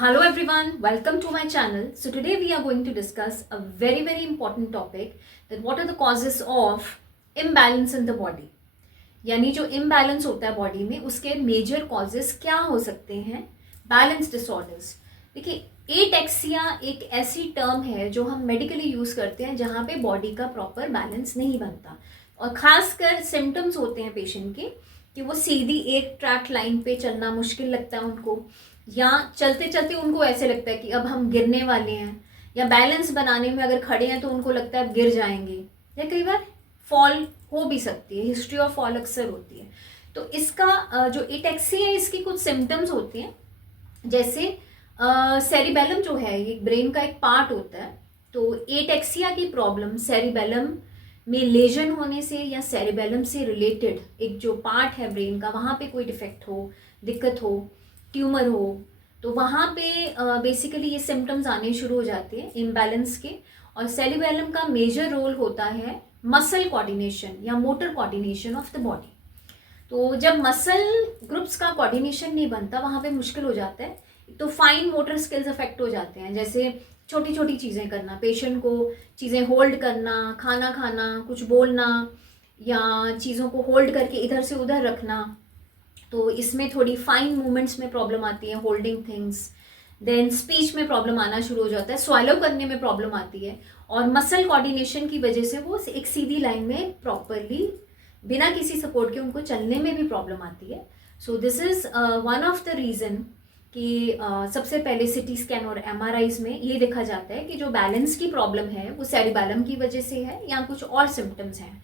Hello everyone, welcome to my channel. So today we are going to discuss a very important topic, that what are the causes of imbalance in the body. यानी जो imbalance होता है body में उसके major causes क्या हो सकते हैं. Balance disorders. देखिए एटेक्सिया एक ऐसी टर्म है जो हम मेडिकली यूज करते हैं जहाँ पे बॉडी का प्रॉपर बैलेंस नहीं बनता, और खासकर सिम्टम्स होते हैं पेशेंट के कि वो सीधी एक ट्रैक लाइन पे चलना मुश्किल लगता है उनको, या चलते चलते उनको ऐसे लगता है कि अब हम गिरने वाले हैं, या बैलेंस बनाने में अगर खड़े हैं तो उनको लगता है अब गिर जाएंगे, या कई बार फॉल हो भी सकती है. हिस्ट्री ऑफ फॉल अक्सर होती है. तो इसका जो एटेक्सिया है इसकी कुछ सिम्टम्स होते हैं, जैसे सेरिबेलम जो है ये ब्रेन का एक पार्ट होता है. तो एटेक्सिया की प्रॉब्लम सेरिबेलम में लेजन होने से या सेरिबेलम से रिलेटेड एक जो पार्ट है ब्रेन का वहाँ पे कोई डिफेक्ट हो, दिक्कत हो, ट्यूमर हो, तो वहाँ पे बेसिकली ये सिम्टम्स आने शुरू हो जाते हैं इम्बैलेंस के. और सेरिबेलम का मेजर रोल होता है मसल कोऑर्डिनेशन या motor coordination of the body. तो जब मसल ग्रुप्स का कोऑर्डिनेशन नहीं बनता वहाँ पे मुश्किल हो जाता है. तो फाइन मोटर स्किल्स अफेक्ट हो जाते हैं, जैसे छोटी छोटी चीज़ें करना, पेशेंट को चीज़ें होल्ड करना, खाना खाना, कुछ बोलना, या चीज़ों को होल्ड करके इधर से उधर रखना. तो इसमें थोड़ी फाइन मूवमेंट्स में प्रॉब्लम आती है, होल्डिंग थिंग्स. देन स्पीच में प्रॉब्लम आना शुरू हो जाता है, स्वैलो करने में प्रॉब्लम आती है, और मसल कोऑर्डिनेशन की वजह से वो एक सीधी लाइन में प्रॉपरली बिना किसी सपोर्ट के उनको चलने में भी प्रॉब्लम आती है. So this is one of the reason कि सबसे पहले सिटी स्कैन और एमआरआईज में ये देखा जाता है कि जो बैलेंस की प्रॉब्लम है वो सेरिबेलम की वजह से है या कुछ और सिम्टम्स हैं,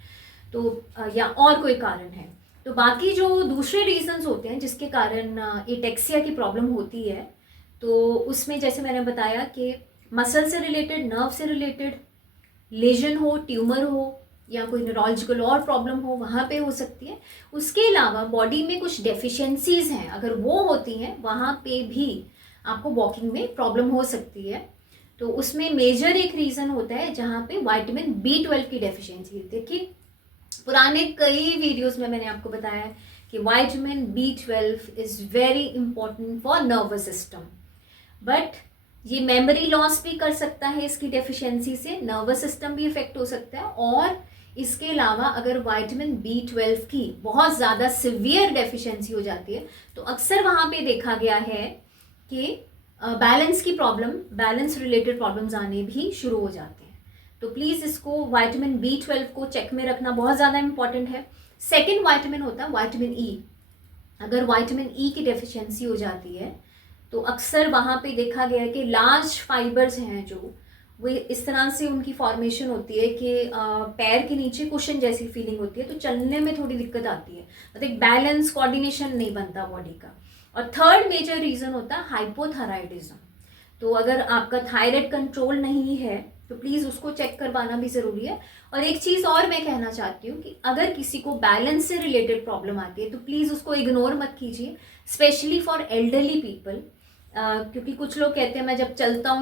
तो या और कोई कारण है. तो बाकी जो दूसरे रीजंस होते हैं जिसके कारण एटेक्सिया की प्रॉब्लम होती है, तो उसमें जैसे मैंने बताया कि मसल से रिलेटेड, नर्व से रिलेटेड, लेजन हो, ट्यूमर हो, या कोई न्यूरोलॉजिकल और प्रॉब्लम हो वहाँ पे हो सकती है. उसके अलावा बॉडी में कुछ डेफिशिएंसीज हैं, अगर वो होती हैं वहाँ पे भी आपको वॉकिंग में प्रॉब्लम हो सकती है. तो उसमें मेजर एक रीज़न होता है जहाँ पे विटामिन B12 की डेफिशिएंसी. देखिए पुराने कई वीडियोस में मैंने आपको बताया है कि vitamin B12 is very important for nervous system, but ये मेमोरी लॉस भी कर सकता है इसकी डेफिशिएंसी से, नर्वस सिस्टम भी इफेक्ट हो सकता है. और इसके अलावा अगर विटामिन B12 की बहुत ज़्यादा सिवियर डेफिशिएंसी हो जाती है तो अक्सर वहाँ पे देखा गया है कि बैलेंस की प्रॉब्लम, बैलेंस रिलेटेड प्रॉब्लम्स आने भी शुरू हो जाते हैं. तो प्लीज़ इसको विटामिन B12 को चेक में रखना बहुत ज़्यादा इंपॉर्टेंट है. सेकेंड विटामिन होता है विटामिन E. अगर विटामिन E की डेफिशिएंसी हो जाती है तो अक्सर वहाँ पे देखा गया है कि लार्ज फाइबर्स हैं जो वो इस तरह से उनकी फॉर्मेशन होती है कि पैर के नीचे कुशन जैसी फीलिंग होती है, तो चलने में थोड़ी दिक्कत आती है, मतलब एक बैलेंस कोऑर्डिनेशन नहीं बनता बॉडी का. और थर्ड मेजर रीज़न होता है हाइपोथायराइडिज्म. तो अगर आपका थायराइड कंट्रोल नहीं है तो प्लीज़ उसको चेक करवाना भी ज़रूरी है. और एक चीज़ और मैं कहना चाहती हूँ कि अगर किसी को बैलेंस से रिलेटेड प्रॉब्लम आती है तो प्लीज़ उसको इग्नोर मत कीजिए, स्पेशली फॉर एल्डरली पीपल. क्योंकि कुछ लोग कहते हैं मैं जब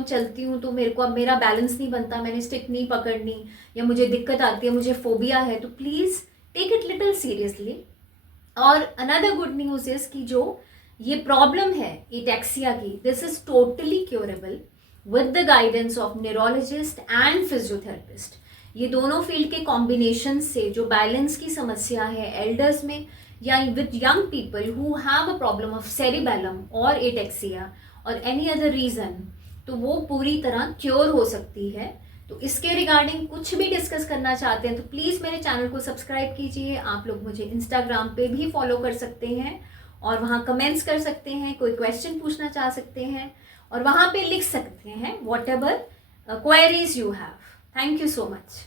चलती हूँ तो मेरे को अब मेरा बैलेंस नहीं बनता, मैंने स्टिक नहीं पकड़नी, या मुझे दिक्कत आती है, मुझे फोबिया है. तो please take it little seriously. और अनदर गुड न्यूज़ इज़ कि जो ये प्रॉब्लम है एटेक्सिया की, this is totally curable with the guidance of neurologist and physiotherapist. ये दोनों फील्ड के कॉम्बिनेशन से जो बैलेंस की समस्या है एल्डर्स में या with young people who have a problem of cerebellum और एटेक्सिया और एनी अदर रीज़न, तो वो पूरी तरह क्योर हो सकती है. तो इसके रिगार्डिंग कुछ भी डिस्कस करना चाहते हैं तो प्लीज़ मेरे चैनल को सब्सक्राइब कीजिए. आप लोग मुझे इंस्टाग्राम पे भी फॉलो कर सकते हैं और वहाँ कमेंट्स कर सकते हैं, कोई क्वेश्चन पूछना चाह सकते हैं और वहाँ पे लिख सकते हैं what ever queries you have. Thank you so much.